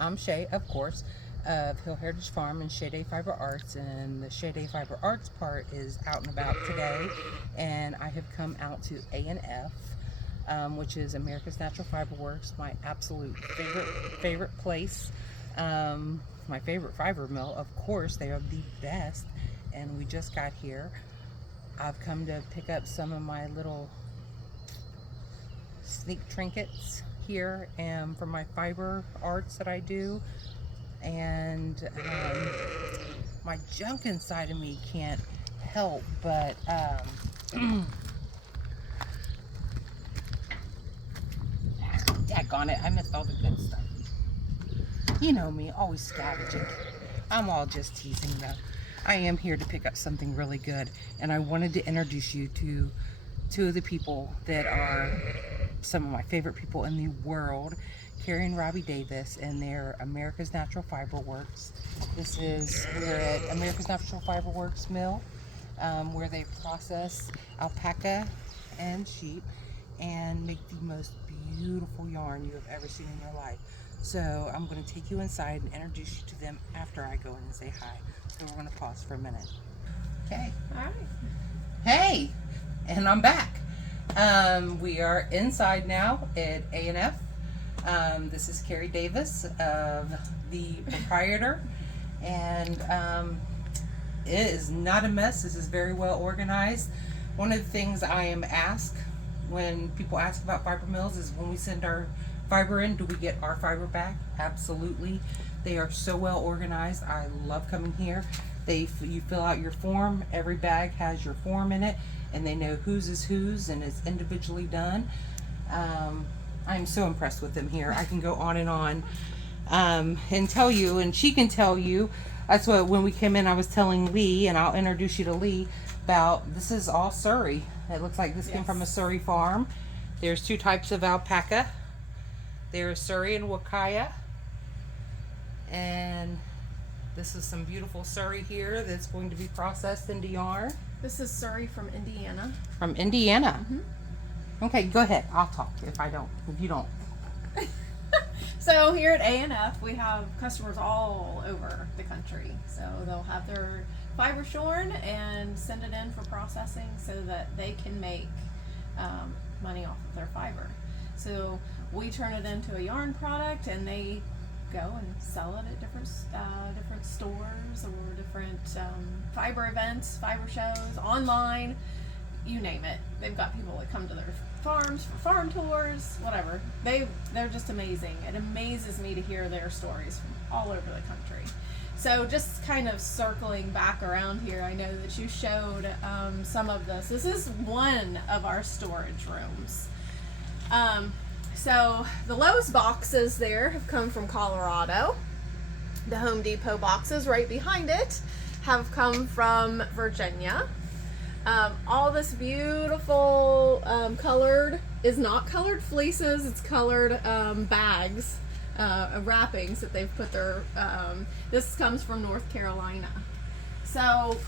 I'm Shay, of course, of Hill Heritage Farm and Shea Day Fiber Arts, and the Shea Day Fiber Arts part is out and about today, and I have come out to A&F, which is America's Natural Fiber Works, my absolute favorite place. My favorite fiber mill, of course. They are the best, and we just got here. I've come to pick up some of my little sneak trinkets here and for my fiber arts that I do, and my junk inside of me can't help but daggone it, I missed all the good stuff. You know me, always scavenging. I'm all just teasing though. I am here to pick up something really good, and I wanted to introduce you to two of the people that are some of my favorite people in the world, Carrie and Robbie Davis, and their America's Natural Fiber Works. We're at America's Natural Fiber Works mill, where they process alpaca and sheep and make the most beautiful yarn you have ever seen in your life. So I'm going to take you inside and introduce you to them after I go in and say hi. So we're going to pause for a minute. Okay. All right. Hey, and I'm back. We are inside now at A&F. This is Carrie Davis, the proprietor, and it is not a mess. This is very well organized. One of the things I am asked when people ask about fiber mills is, when we send our fiber in, do we get our fiber back? Absolutely. They are so well organized. I love coming here. You fill out your form. Every bag has your form in it, and they know whose is whose, and it's individually done. I'm so impressed with them here. I can go on and tell you, and she can tell you. That's what, when we came in, I was telling Lee, and I'll introduce you to Lee, about this is all Surrey. It looks like this came from a Surrey farm. There's two types of alpaca. There's Surrey and Wakaya. And this is some beautiful Surrey here that's going to be processed into yarn. This is Surrey from Indiana. From Indiana? Mm-hmm. Okay, go ahead. I'll talk if you don't. So here at A&F, we have customers all over the country. So they'll have their fiber shorn and send it in for processing so that they can make money off of their fiber. So we turn it into a yarn product, and they go and sell it at different stores or different fiber events, fiber shows, online, you name it. They've got people that come to their farms for farm tours, whatever. They're just amazing. It amazes me to hear their stories from all over the country. So just kind of circling back around here, I know that you showed some of this. This is one of our storage rooms. So the Lowe's boxes there have come from Colorado. The Home Depot boxes right behind it have come from Virginia. All this beautiful colored is not colored fleeces, it's colored bags, wrappings that they've put their, this comes from North Carolina. So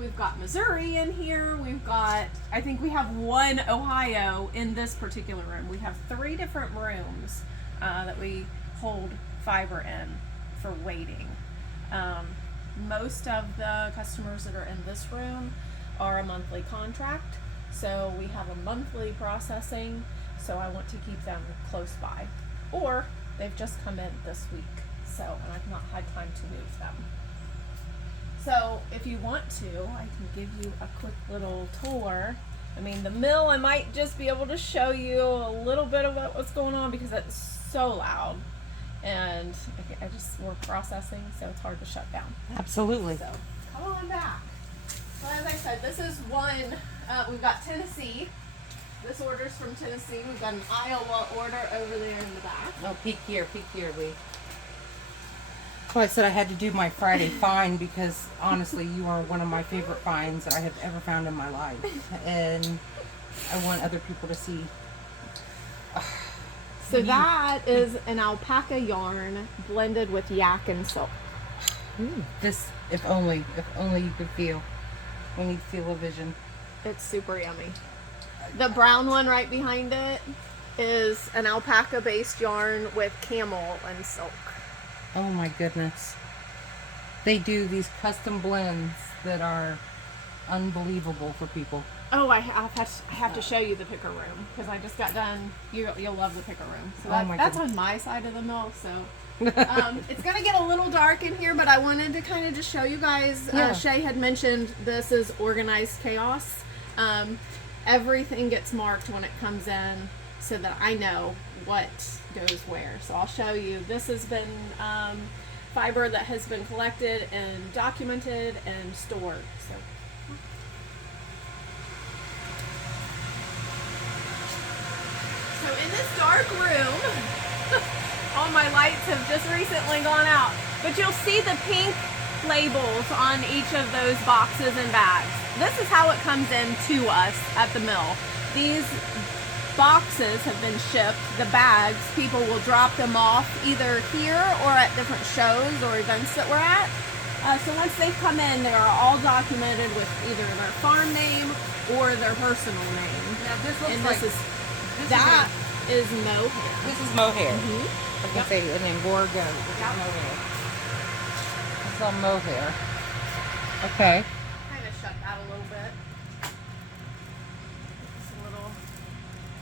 we've got Missouri in here. We've got, I think we have one Ohio in this particular room. We have 3 different rooms that we hold fiber in for waiting. Most of the customers that are in this room are a monthly contract. So we have a monthly processing. So I want to keep them close by. Or they've just come in this week. So, and I've not had time to move them. So if you want to, I can give you a quick little tour. I mean, the mill, I might just be able to show you a little bit of what's going on because it's so loud. And we're processing, so it's hard to shut down. Absolutely. So come on back. Well, as I said, this is one, we've got Tennessee. This order's from Tennessee. We've got an Iowa order over there in the back. Oh, peek here, Lee. Well, I said I had to do my Friday find because honestly, you are one of my favorite finds that I have ever found in my life, and I want other people to see. So that is an alpaca yarn blended with yak and silk. This, if only you could feel. We need feel-o-vision. It's super yummy. The brown one right behind it is an alpaca-based yarn with camel and silk. Oh my goodness. They do these custom blends that are unbelievable for people. Oh, I have to show you the picker room because I just got done. You'll love the picker room. So that's on my side of the mill. So it's gonna get a little dark in here, but I wanted to kind of just show you guys. Yeah. Shay had mentioned this is organized chaos. Everything gets marked when it comes in so that I know what goes where. So I'll show you. This has been fiber that has been collected and documented and stored. So in this dark room, all my lights have just recently gone out, but you'll see the pink labels on each of those boxes and bags. This is how it comes in to us at the mill. These boxes have been shipped. The bags, people will drop them off either here or at different shows or events that we're at. So once they've come in, they are all documented with either their farm name or their personal name. Yeah, this looks And like that is mohair. this is mohair. Mm-hmm. I can say an Angora goat. This is mohair. It's all mohair. Okay. Kind of shut that a little bit. Just a little.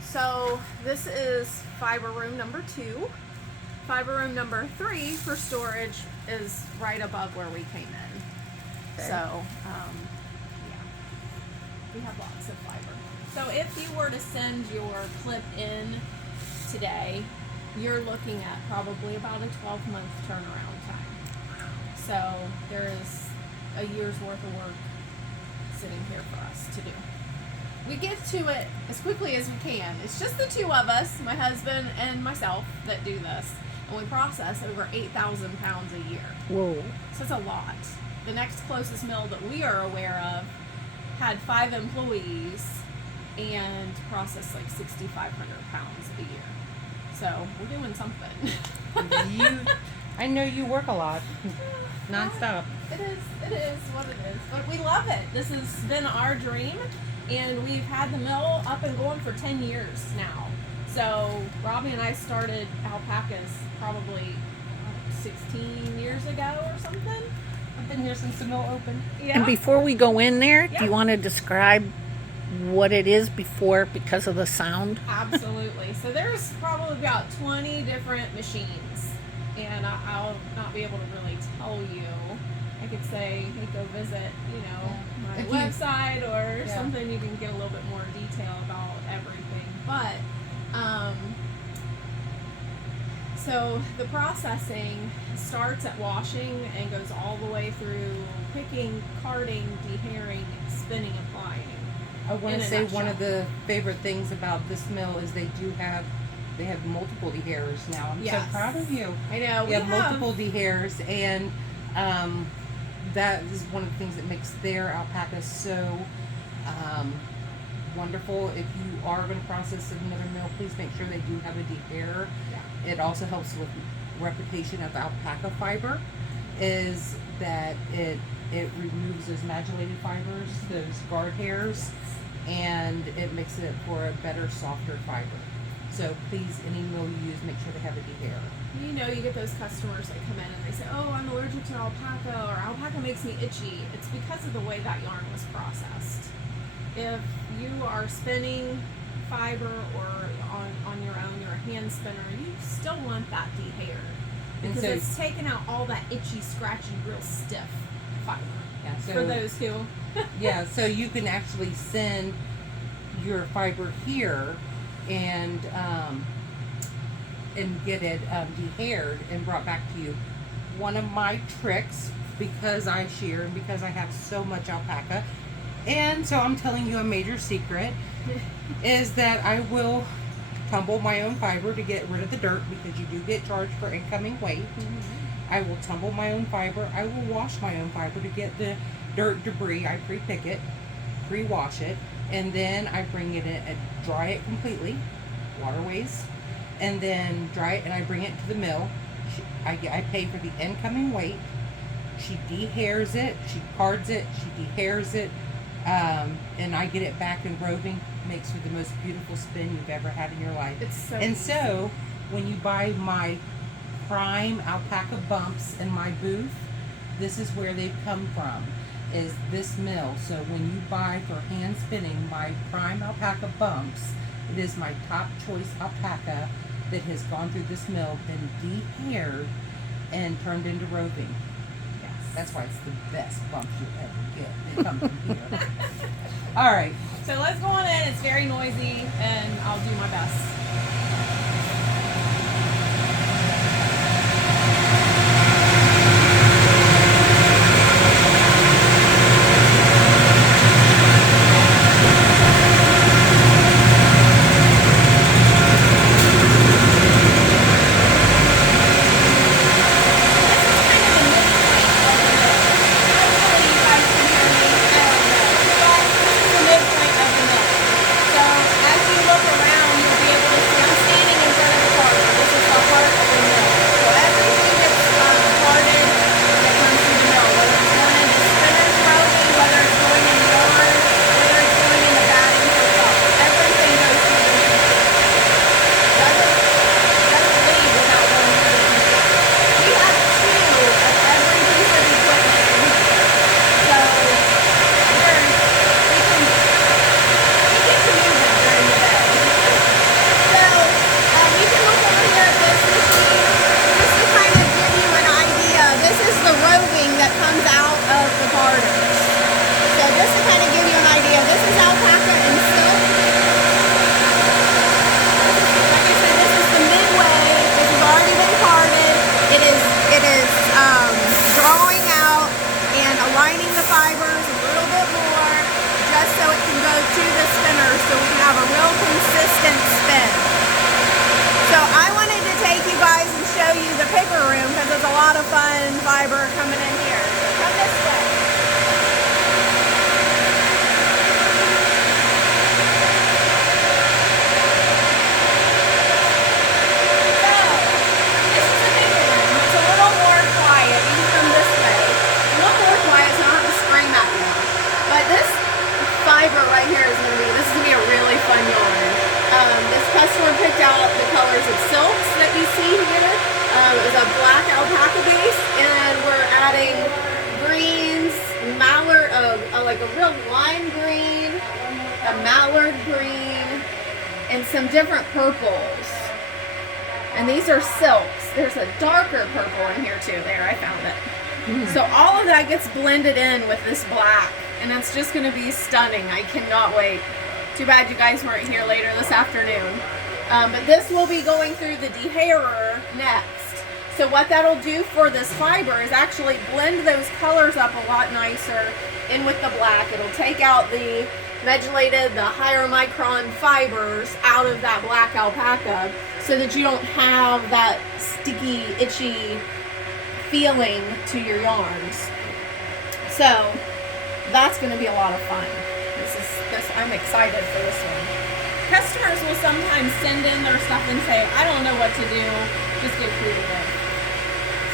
So this is fiber room number 2. Fiber room number 3 for storage is right above where we came in. Okay. So, yeah, we have lots of fiber. So if you were to send your clip in today, you're looking at probably about a 12-month turnaround time. So there is a year's worth of work sitting here for us to do. We get to it as quickly as we can. It's just the two of us, my husband and myself, that do this. And we process over 8,000 pounds a year. Whoa. So it's a lot. The next closest mill that we are aware of had 5 employees and processed like 6,500 pounds a year. So we're doing something. I know you work a lot, nonstop. It is what it is. But we love it. This has been our dream, and we've had the mill up and going for 10 years now. So Robbie and I started alpacas probably 16 years ago or something. I've been here since the mill opened. Yeah. And before we go in there, Yeah. do you want to describe what it is before because of the sound? Absolutely. So there's probably about 20 different machines, and I'll not be able to really tell you. I could say, hey, go visit, my If you- website or Yeah. something. You can get a little bit more detail about everything. But, so the processing starts at washing and goes all the way through picking, carting, deherring, spinning, applying. I want In to a say nutshell. one of the favorite things about this mill is they have multiple dehairers now. I'm Yes. so proud of you. I know. You have multiple dehairers, and that is one of the things that makes their alpacas so wonderful. If you are going to process another mill, please make sure they do have a dehairer. Yeah. It also helps with reputation of alpaca fiber, is that it removes those modulated fibers, those guard hairs, and it makes it for a better, softer fiber. So please, any mill you use, make sure they have a dehairer. You get those customers that come in and they say, oh, I'm allergic to alpaca, or alpaca makes me itchy. It's because of the way that yarn was processed. If you are spinning fiber or on your own, you're a hand spinner, you still want that dehaired. And Because so- it's taking out all that itchy, scratchy, real stiff fiber. Yeah, so For those who... yeah, so you can actually send your fiber here and get it dehaired and brought back to you. One of my tricks, because I shear and because I have so much alpaca, and so I'm telling you a major secret, is that I will tumble my own fiber to get rid of the dirt, because you do get charged for incoming weight. I will tumble my own fiber. I will wash my own fiber to get the dirt debris. I pre-pick it, pre-wash it, and then I bring it in and dry it completely, waterways, and then dry it, and I bring it to the mill. I pay for the incoming weight. She dehairs it, she cards it, she dehairs it, and I get it back in roving. Makes for the most beautiful spin you've ever had in your life. It's so And easy. so, when you buy my prime alpaca bumps in my booth, this is where they've come from, is this mill. So when you buy for hand spinning my prime alpaca bumps, it is my top choice alpaca that has gone through this mill, been de-haired, and turned into roving. Yes. That's why it's the best bumps you ever get. They come from here. All right. So let's go on in. It's very noisy, and I'll do my best. Fiber coming in here. So come this way. So, this is the bigger room. It's a little more quiet. You can come this way. A little more quiet, so I don't have to scream at you. But this fiber right here is going to be a really fun yarn. This customer picked out the colors of silks that you see here. It was a black alpaca base, and we're adding greens, mallard, like a real lime green, a mallard green, and some different purples. And these are silks. There's a darker purple in here too. There, I found it. So all of that gets blended in with this black, and it's just going to be stunning. I cannot wait. Too bad you guys weren't here later this afternoon. But this will be going through the dehairer next. So what that'll do for this fiber is actually blend those colors up a lot nicer in with the black. It'll take out the methylated, the higher micron fibers out of that black alpaca so that you don't have that sticky, itchy feeling to your yarns. So that's going to be a lot of fun. I'm excited for this one. Customers will sometimes send in their stuff and say, I don't know what to do, just get creative.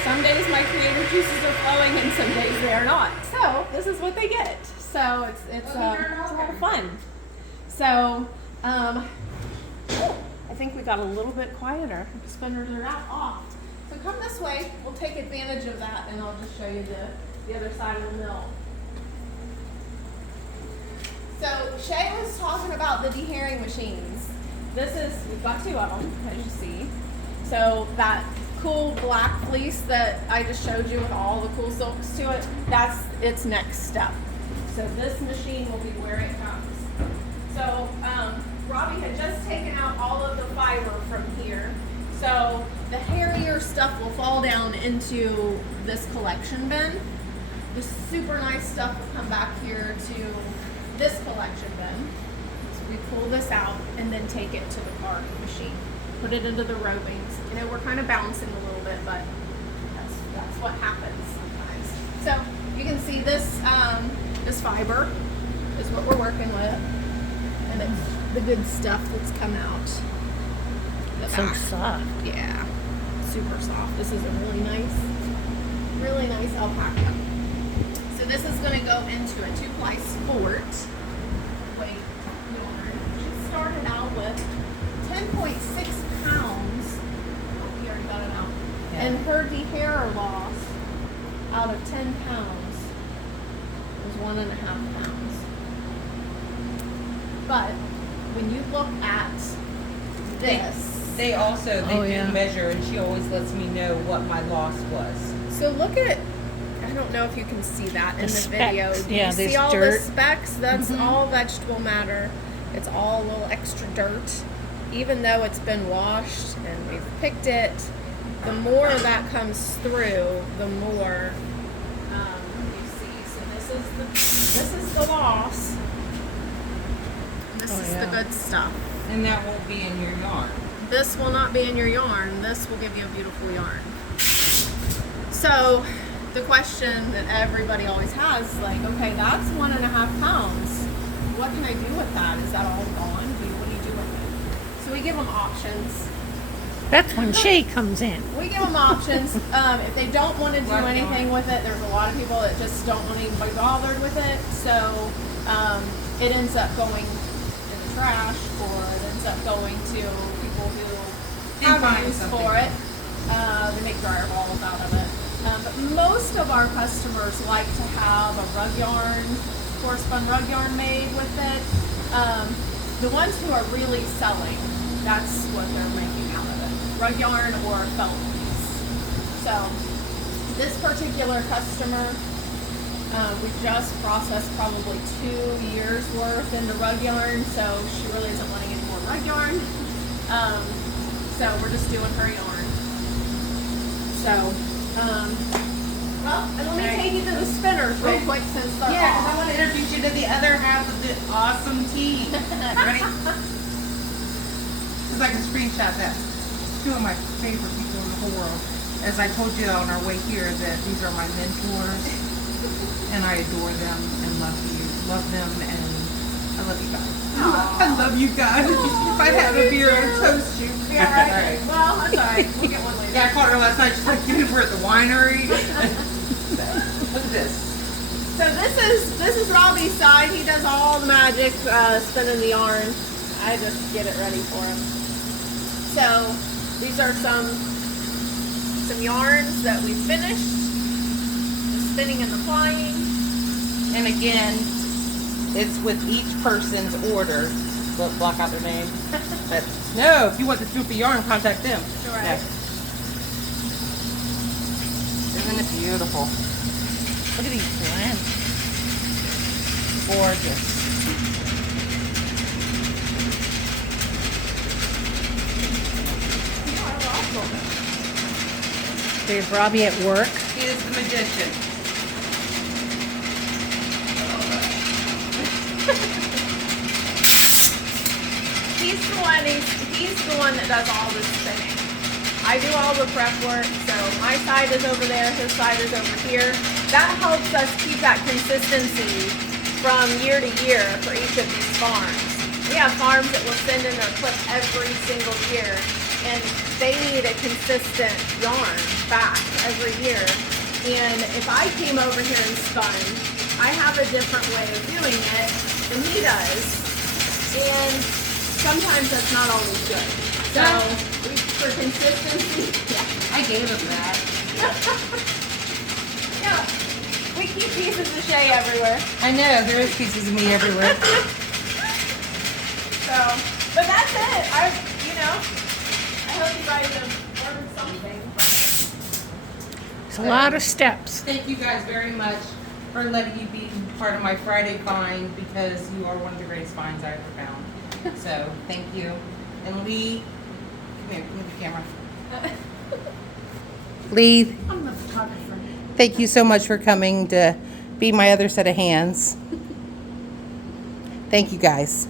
Some days my creative juices are flowing and some days they are not. So this is what they get. So it's a lot of fun. So I think we got a little bit quieter. The spinners are out off. So come this way, we'll take advantage of that, and I'll just show you the other side of the mill. So Shay was talking about the DeHerring machines. We've got two of them, as you see. So that cool black fleece that I just showed you with all the cool silks to it, that's its next step. So this machine will be where it comes. So Robbie had just taken out all of the fiber from here. So the hairier stuff will fall down into this collection bin. The super nice stuff will come back here to this collection bin. So we pull this out and then take it to the carding machine. Put it into the rovings. You know, we're kind of bouncing a little bit, but that's what happens sometimes. So you can see this this fiber is what we're working with, and it's the good stuff that's come out. So soft. Yeah, super soft. This is a really nice alpaca. So this is going to go into a 2-ply sport weight yarn. It started out with 10.6 pounds. Oh, you already got it out. And her DeHerring loss out of 10 pounds was 1.5 pounds. But when you look at this, They also Oh, do yeah. measure, and she always lets me know what my loss was. so look at, I don't know if you can see that in the video. specks. Do Yeah, you see there's all the dirt. specks? That's Mhm. all vegetable matter. It's all a little extra dirt. Even though it's been washed and we've picked it, the more that comes through, the more you see. So this is the loss. This Oh, is yeah. the good stuff. And that won't be in your yarn. This will not be in your yarn. This will give you a beautiful yarn. So the question that everybody always has is like, okay, that's 1.5 pounds. What can I do with that? Is that all gone? What do you do with it? So we give them options. That's when Shay comes in. We give them options. If they don't want to do Right anything with it, there's a lot of people that just don't want to even be bothered with it. So it ends up going in the trash, or it ends up going to people who have find use something. for it. They make dryer balls out of it. But most of our customers like to have a rug yarn, core spun rug yarn made with it. The ones who are really selling, that's what they're making out of it. Rug yarn or felt piece. So this particular customer, we just processed probably 2 years worth into rug yarn, so she really isn't wanting any more rug yarn. So we're just doing her yarn. So, well, and let me take you to the spinners real quick since they're Yeah, 'cause I off. want to introduce you to the other half of the awesome team. Ready? Because I can screenshot that. Two of my favorite people in the whole world. As I told you on our way here, that these are my mentors, and I adore them and love them, and I love you guys. Aw. I love you guys. If I had a beer, I'd toast you. Yeah, right. All right. Well, that's all right. We'll get one later. Yeah, I caught her last night. She's like, give me her at the winery. Look at this. So this is Robbie's side. He does all the magic, spinning the yarn. I just get it ready for him. So these are some yarns that we finished. The spinning and the flying. And again, it's with each person's order. Block out their name. But no, if you want the scoop of yarn, contact them. Right. Yeah. Isn't it beautiful? Look at these blends. Gorgeous. There's Robbie at work. He is the magician. He's the one that does all the spinning. I do all the prep work, so my side is over there, his side is over here. That helps us keep that consistency from year to year for each of these farms. We have farms that will send in their clip every single year, and they need a consistent yarn back every year. And if I came over here and spun, I have a different way of doing it than he does. And sometimes that's not always good. So for consistency, I gave him that. yeah, we keep pieces of Shay everywhere. I know, there is pieces of me everywhere. So, but that's it. I hope you guys have learned something from it. It's a lot of steps. Thank you guys very much for letting you be part of my Friday find, because you are one of the greatest finds I ever found. So thank you. And Lee, come here, give me the camera. Lee, I'm the photographer. thank you so much for coming to be my other set of hands. Thank you guys.